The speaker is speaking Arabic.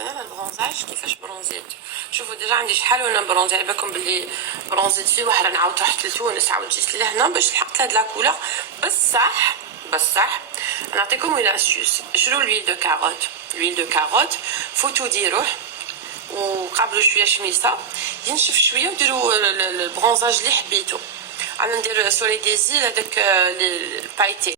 انا البرونزاج كيفاش برونزيت. شوفوا ديجا عندي شحال وانا برونزي، على بالكم بلي برونزيت في واحد نعاود رحت لتونس عاود جيت لهنا باش لحقت هاد لاكولا. بصح نعطيكم اون اسيوس. شرو لويل دو كاروت، لويل دو كاروت فوتو ديروه وقابلوا شويه شميسه ينشف شويه وديروا البرونزاج اللي حبيتو. انا ندير سولي ديزيل هذاك البايتي